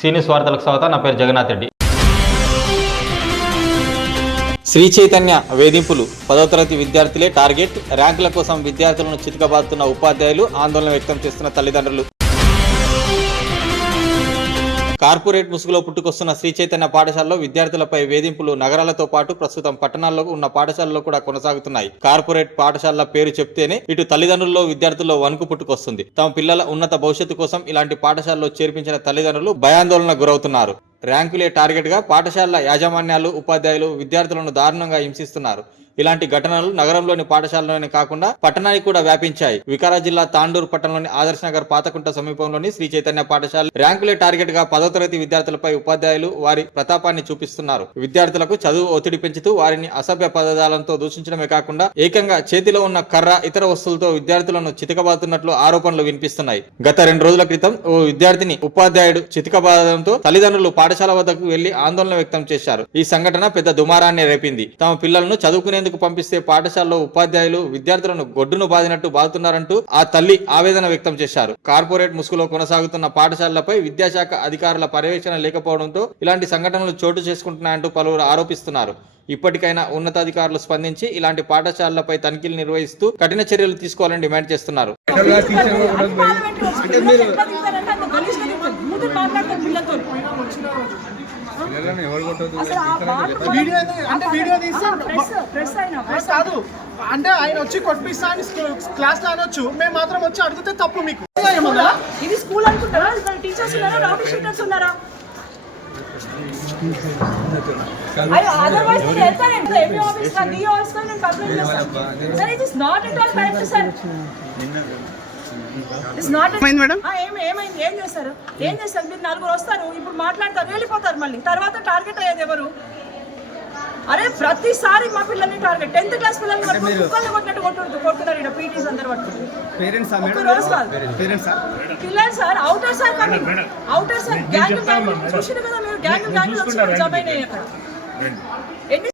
సీనియస్ వార్తలకు స్వాగతం. నా పేరు జగన్నాథ్ రెడ్డి. శ్రీ చైతన్య వేధింపులు. పదో తరగతి విద్యార్థులే టార్గెట్. ర్యాంకుల కోసం విద్యార్థులను చితకబాదుతున్న ఉపాధ్యాయులు ఆందోళన వ్యక్తం చేస్తున్న తల్లిదండ్రులు. కార్పొరేట్ ముసుగులో పుట్టుకొస్తున్న శ్రీ చైతన్య పాఠశాలలో విద్యార్థులపై వేధింపులు నగరాలతో పాటు ప్రస్తుతం పట్టణాల్లో ఉన్న పాఠశాలలో కూడా కొనసాగుతున్నాయి. కార్పొరేట్ పాఠశాలల పేరు చెప్తేనే ఇటు తల్లిదండ్రుల్లో విద్యార్థుల్లో వణుకు పుట్టుకొస్తుంది. తమ పిల్లల ఉన్నత భవిష్యత్తు కోసం ఇలాంటి పాఠశాలలో చేర్పించిన తల్లిదండ్రులు భయాందోళన గురవుతున్నారు. ర్యాంకులే టార్గెట్గా పాఠశాలల యాజమాన్యాలు ఉపాధ్యాయులు విద్యార్థులను దారుణంగా హింసిస్తున్నారు. ఇలాంటి ఘటనలు నగరంలోని పాఠశాలలోనే కాకుండా పట్టణానికి కూడా వ్యాపించాయి. వికారా జిల్లా తాండూరు పట్టణంలోని ఆదర్శ నగర్ పాతకుంట సమీపంలోని శ్రీ చైతన్య పాఠశాల ర్యాంకులే టార్గెట్గా పదో తరగతి విద్యార్థులపై ఉపాధ్యాయులు వారి ప్రతాపాన్ని చూపిస్తున్నారు. విద్యార్థులకు చదువు ఒత్తిడి పెంచుతూ వారిని అసభ్య పదజాలంతో దూషించడమే కాకుండా ఏకంగా చేతిలో ఉన్న కర్ర ఇతర వస్తువులతో విద్యార్థులను చితకబాదుతున్నట్లు ఆరోపణలు వినిపిస్తున్నాయి. గత రెండు రోజుల క్రితం ఓ విద్యార్థిని ఉపాధ్యాయుడు చితకబాదడంతో తల్లిదండ్రులు పాఠశాల వద్దకు వెళ్ళి ఆందోళన వ్యక్తం చేశారు. ఈ సంఘటన పెద్ద దుమారాన్ని రేపింది. తమ పిల్లలను చదువుకునేందుకు పంపిస్తే పాఠశాలలో ఉపాధ్యాయులు విద్యార్థులను గొడ్డును బాదినట్టు బాదుతున్నారంటూ ఆ తల్లి ఆవేదన వ్యక్తం చేశారు కార్పొరేట్ ముసుగులో కొనసాగుతున్న పాఠశాలలపై విద్యాశాఖ అధికారుల పర్యవేక్షణ లేకపోవడంతో ఇలాంటి సంఘటనలు చోటు చేసుకుంటున్నాయంటూ పలువురు ఆరోపిస్తున్నారు ఇప్పటికైనా ఉన్నతాధికారులు స్పందించి ఇలాంటి పాఠశాలలపై తనిఖీలు నిర్వహిస్తూ కఠిన చర్యలు తీసుకోవాలని డిమాండ్ చేస్తున్నారు వీడియో ఏంది? అంటే వీడియో తీస్తే ప్రెస్ కాదు. అంటే ఆయన వచ్చి కొట్టిస్తా అని క్లాస్లో అనొచ్చు. మేము మాత్రం వచ్చి అడిగితే తప్పు మీకు. ఏమన్నా ఇది స్కూల్ అనుకుంటారా? టీచర్స్ ఉన్నారా? రౌడీ షీటర్స్ ఉన్నారా? అదర్వైజ్ వెళ్తాను ఆఫీస్ ఆఫీస్ కంప్లైంట్ చేస్తాను sir it is not at all correct sir ఏమైంది ఏం చేస్తారు ఏం చేస్తారు మీరు నలుగురు వస్తారు. ఇప్పుడు మాట్లాడతారు. వెళ్ళిపోతారు మళ్ళీ. తర్వాత టార్గెట్ అయ్యేది ఎవరు? అరే ప్రతిసారి మా పిల్లల్ని టార్గెట్ టెన్త్ క్లాస్ పిల్లల్ని కుక్కల్ని కొట్టినట్టు కొట్టు కొట్టున్నారు ఇక్కడ పీటీస్ అందరు పట్టుకుంటారు పేరెంట్స్ ఒక్క రోజు కాదు. పేరెంట్స్. పిల్లలు sir outer sir coming outer sir gang gang చూసిన కదా మీరు? గ్యాంగ్ గ్యాంగ్ వచ్చి జమ అయినాయి అక్కడ. ఎన్ని